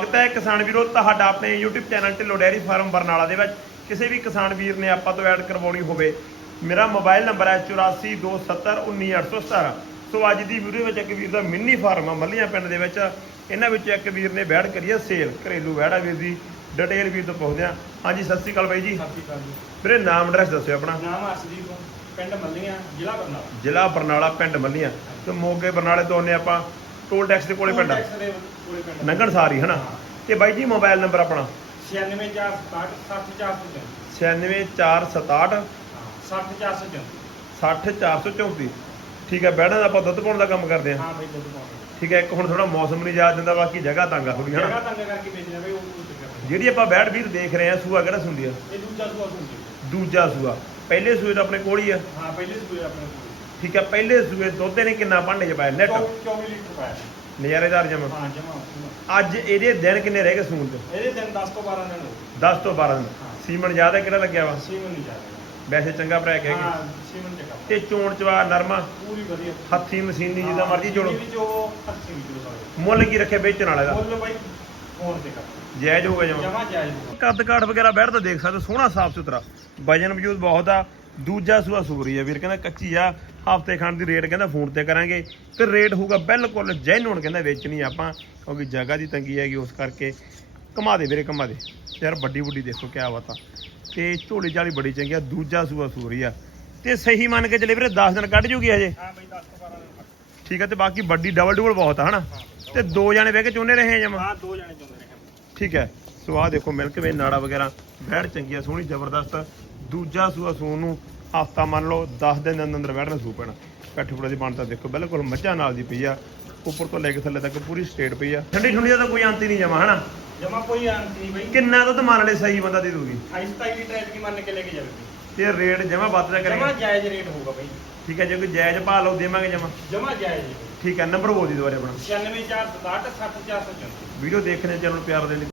ਸਵਾਗਤ ਹੈ ਕਿਸਾਨ ਵੀਰੋ ਤੁਹਾਡਾ ਆਪਣੇ YouTube channel Dhillon dairy farm Barnala ਦੇ ਵਿੱਚ। ਕਿਸੇ ਵੀ ਕਿਸਾਨ ਵੀਰ ਨੇ ਆਪਾਂ ਤੋਂ ਐਡ ਕਰਵਾਉਣੀ ਹੋਵੇ ਮੇਰਾ ਮੋਬਾਈਲ ਨੰਬਰ ਹੈ 8427191817 ਸੋ ਅੱਜ ਦੀ ਵੀਡੀਓ ਵਿੱਚ ਇੱਕ ਵੀਰ ਦਾ ਮਿੰਨੀ ਫਾਰਮ ਆ ਮੱਲੀਆਂ ਪਿੰਡ ਦੇ ਵਿੱਚ। ਇਹਨਾਂ ਵਿੱਚੋਂ ਇੱਕ ਵੀਰ ਨੇ ਬੈੜ ਕਰੀ ਹੈ ਸੇਲ ਘਰੇਲੂ ਆ ਵੀਰ ਦੀ। ਡਿਟੇਲ ਵੀਰ ਤੋਂ ਪੁੱਛਦੇ ਆ ਹਾਂਜੀ ਸਤਿ ਸ਼੍ਰੀ ਅਕਾਲ ਬਾਈ ਜੀ। ਸਤਿ ਸ਼੍ਰੀ ਅਕਾਲ ਜੀ। ਵੀਰੇ ਨਾਮ ਐਡਰੈਸ ਦੱਸਿਓ ਆਪਣਾ। ਨਾਮ ਅਰਸ਼ਦੀਪ ਪਿੰਡ ਮੱਲੀਆਂ ਜ਼ਿਲ੍ਹਾ ਬਰਨਾਲਾ। ਜ਼ਿਲ੍ਹਾ ਬਰਨਾਲਾ ਪਿੰਡ ਮੱਲੀਆਂ। ਤੇ ਮੋਗੇ ਬਰਨਾਲੇ ਤੋਂ ਆਉਂਦੇ ਆਪਾਂ। ਟੋਲ ਟੈਕਸ ਦੇ ਕੋਲੇ ਪਿੰਡ ਆ ਟੈਕਸ ਦੇ ਕੋਲੇ ਪਿੰਡ ਨੰਗਣ ਸਾਰੀ ਹਨਾ? ਤੇ ਬਾਈ ਜੀ ਮੋਬਾਈਲ ਨੰਬਰ ਆਪਣਾ? 96467 96467 60434 60434 ਠੀਕ ਹੈ ਬੈੜਾਂ ਦਾ ਆਪਾਂ ਦੁੱਧ ਪਾਉਣ ਦਾ ਕੰਮ ਕਰਦੇ ਹਾਂ। ਹਾਂ ਬਈ ਦੁੱਧ ਪਾਉਂਦੇ ਠੀਕ ਹੈ ਇੱਕ ਹੁਣ ਥੋੜਾ ਮੌਸਮ ਨਹੀਂ ਜਾ ਦਿੰਦਾ ਬਾਕੀ ਜਗ੍ਹਾ ਤੰਗ ਥੋੜੀ ਜਗ੍ਹਾ ਹਨਾ? ਤੰਗ ਕਰਕੇ ਵੇਚਣਾ ਬਈ ਉਹ ਉਹ ਚੱਕਰ ਨਹੀਂ। ਜਿਹੜੀ ਆਪਾਂ ਬੈੜ ਵੀਰ ਦੇਖ ਰਹੇ ਆ ਸੂਆ ਕਿਹੜਾ ਸੁੰਦੀ ਆ? ਇਹ ਦੂਜਾ ਸੂਆ ਸੁਣਦੀ ਦੂਜਾ ਸੂਆ। ਪਹਿਲੇ ਸੂਏ ਤਾਂ ਆਪਣੇ ਕੋਲ ਹੀ ਆ। ਹਾਂ ਪਹਿਲੇ ਸੂਏ ਆਪਣੇ ਕੋਲ ਠੀਕ ਹੈ ਪਹਿਲੇ ਸੂਏ ਦੁੱਧ ਨੇ ਕਿੰਨਾ ਭਾਂਡੇ ਚ ਪਾਇਆ? ਨੈਟ 24 ਲੀਟਰ ਪਾਇਆ ਨਜ਼ਾਰੇਦਾਰ ਜਮਾ। ਹਾਂ ਜਮਾ ਅੱਜ ਇਹਦੇ ਦਿਨ ਕਿੰਨੇ ਰਹਿ ਗਏ ਸੂਣ ਚ ਇਹਦੇ ਦਿਨ 10 ਤੋਂ 12 ਦਿਨ ਹੋ 10 ਤੋਂ 12 ਦਿਨ। ਸੀਮਨ ਜ਼ਿਆਦਾ ਕਿਹੜਾ ਲੱਗਿਆ ਵਾ? ਸੀਮਨ ਨਹੀਂ ਜਾ ਵੈਸੇ ਚੰਗਾ ਭਰਾ ਕਹਿ ਹਾਂ ਕੇ ਸੀਮਨ ਚੱਕਾ ਤੇ ਚੋਣ ਚਵਾ ਨਰਮਾ? ਪੂਰੀ ਵਧੀਆ। ਹੱਥੀ ਮਸ਼ੀਨੀ ਜਿੱਦਾਂ ਮਰਜ਼ੀ ਚੋਣੋ। ਇਹਦੀ ਜੋ ਹੱਥੀ ਵੀ ਚਲੋ ਸਕਦੇ ਮੁੱਲ ਕੀ ਰੱਖੇ ਵੇਚਣ ਵਾਲੇ ਦਾ? ਮੁੱਲ ਬਾਈ ਫੋਨ ਤੇ ਕਰ। ਜਾਇਜ਼ ਹੋਊਗਾ ਜਮਾ। ਜਮਾ ਜਾਇਜ਼ ਹੋਊਗਾ। ਕੱਦ ਕਾਠ ਵਗੈਰਾ ਬੈਠ ਤਾਂ ਦੇਖ ਸਕਦੇ ਹੋ, ਸੋਹਣਾ ਸਾਫ਼ ਸੁਥਰਾ। ਵਜਨ ਵਜੂਦ ਬਹੁਤ ਆ। ਦੂਜਾ ਸੂਆ ਸੂਰੀ ਆ। ਵੀਰ ਕਹਿੰਦਾ ਕੱਚੀ ਆ ਹਫ਼ਤੇ ਖਾਣ ਦੀ ਰੇਟ ਕਹਿੰਦਾ ਫੋਨ ਤੇ ਕਰਾਂਗੇ। ਤੇ ਰੇਟ ਹੋਊਗਾ ਬਿਲਕੁਲ ਜੈਨੂਨ ਕਹਿੰਦਾ ਵੇਚਣੀ ਆਪਾਂ ਕਿਉਂਕਿ ਜਗ੍ਹਾ ਦੀ ਤੰਗੀ ਹੈਗੀ ਉਸ ਕਰਕੇ। ਕਮਾ ਦੇ ਵੀਰੇ ਕਮਾ ਦੇ। ਯਾਰ ਵੱਡੀ ਵੱਡੀ ਦੇਖੋ ਕਿਆ ਬਾਤ। ਆ ਤੇ ਝੋਲੀ ਚਾਲੀ ਬੜੀ ਚੰਗੀ ਆ ਦੂਜਾ ਸੂਆ ਸੂਰੀ ਆ। ਤੇ ਸਹੀ ਮੰਨ ਕੇ ਚੱਲੇ ਵੀਰੇ 10 ਦਿਨ ਕੱਢ ਜੂਗੀ ਹਜੇ। ਹਾਂ ਬਈ 10 ਤੋਂ 12 ਦਿਨ ਠੀਕ ਆ ਤੇ ਬਾਕੀ ਵੱਡੀ ਡਬਲ ਡਬਲ ਬਹੁਤ ਆ ਹਨਾ? ਤੇ ਦੋ ਜਾਣੇ ਬਹਿ ਕੇ ਚੁੰਨੇ ਰਹੇ ਆ ਜਮਾ? ਹਾਂ ਦੋ ਜਣੇ ਚਾਹੁੰਦੇ ਨੇ ਠੀਕ ਹੈ ਸੋ ਆਹ ਦੇਖੋ ਮਿਲਕ ਵੇ ਨਾੜਾ ਵਗੈਰਾ। ਬੈੜ ਚੰਗੀ ਆ ਸੋਹਣੀ ਜ਼ਬਰਦਸਤ। ਦੂਜਾ ਸੂਆ ਸੂਣ ਨੂੰ ਹਫਤਾ ਮੰਨ ਲਓ 10 ਦਿਨ ਦੇ ਅੰਦਰ ਬੈੜਨਾ ਸੂ ਪੈਣਾ। ਕੱਠ ਫੁੜਾ ਦੀ ਬਣਤਾ ਦੇਖੋ ਬਿਲਕੁਲ ਮੱਝਾਂ ਨਾਲ ਦੀ ਪਈ ਆ। ਉੱਪਰ ਤੋਂ ਲੈ ਕੇ ਥੱਲੇ ਤੱਕ ਪੂਰੀ ਸਟੇਟ ਪਈ ਆ। ਠੰਡੀ ਠੰਡੀ ਦਾ ਤਾਂ ਕੋਈ ਅੰਤ ਹੀ ਨਹੀਂ ਜਮਾ ਹਨਾ? ਜਮਾ ਕੋਈ ਅੰਤ ਨਹੀਂ ਬਈ। ਕਿੰਨਾ ਦੁੱਧ ਮੰਨ ਲੈ ਸਹੀ ਬੰਦਾ ਦੇ ਦੂਗੀ 27 ਲੀਟਰ ਐਤਕੀ ਮੰਨ ਕੇ ਲੈ ਕੇ ਜਾਵੇ ਤੇ ਰੇਟ ਜਮਾ ਵੱਧ ਦਾ ਜਮਾ ਕਰੇਗਾ ਜਾਇਜ਼ ਰੇਟ ਹੋਊਗਾ ਬਈ। ਠੀਕ ਹੈ ਜੇ ਕੋਈ ਜਾਇਜ਼ ਭਾਅ ਲਓ ਦੇਵਾਂਗੇ ਜਮਾ। ਜਮਾ ਜਾਇਜ਼ ਠੀਕ ਹੈ ਨੰਬਰ ਬੋਲ ਦੀ ਦੁਬਾਰੇ ਆਪਣਾ। 96467 60434 ਵੀਡੀਓ ਦੇਖਣੇ ਚੈਨਲ ਪਿਆਰ ਲਈ।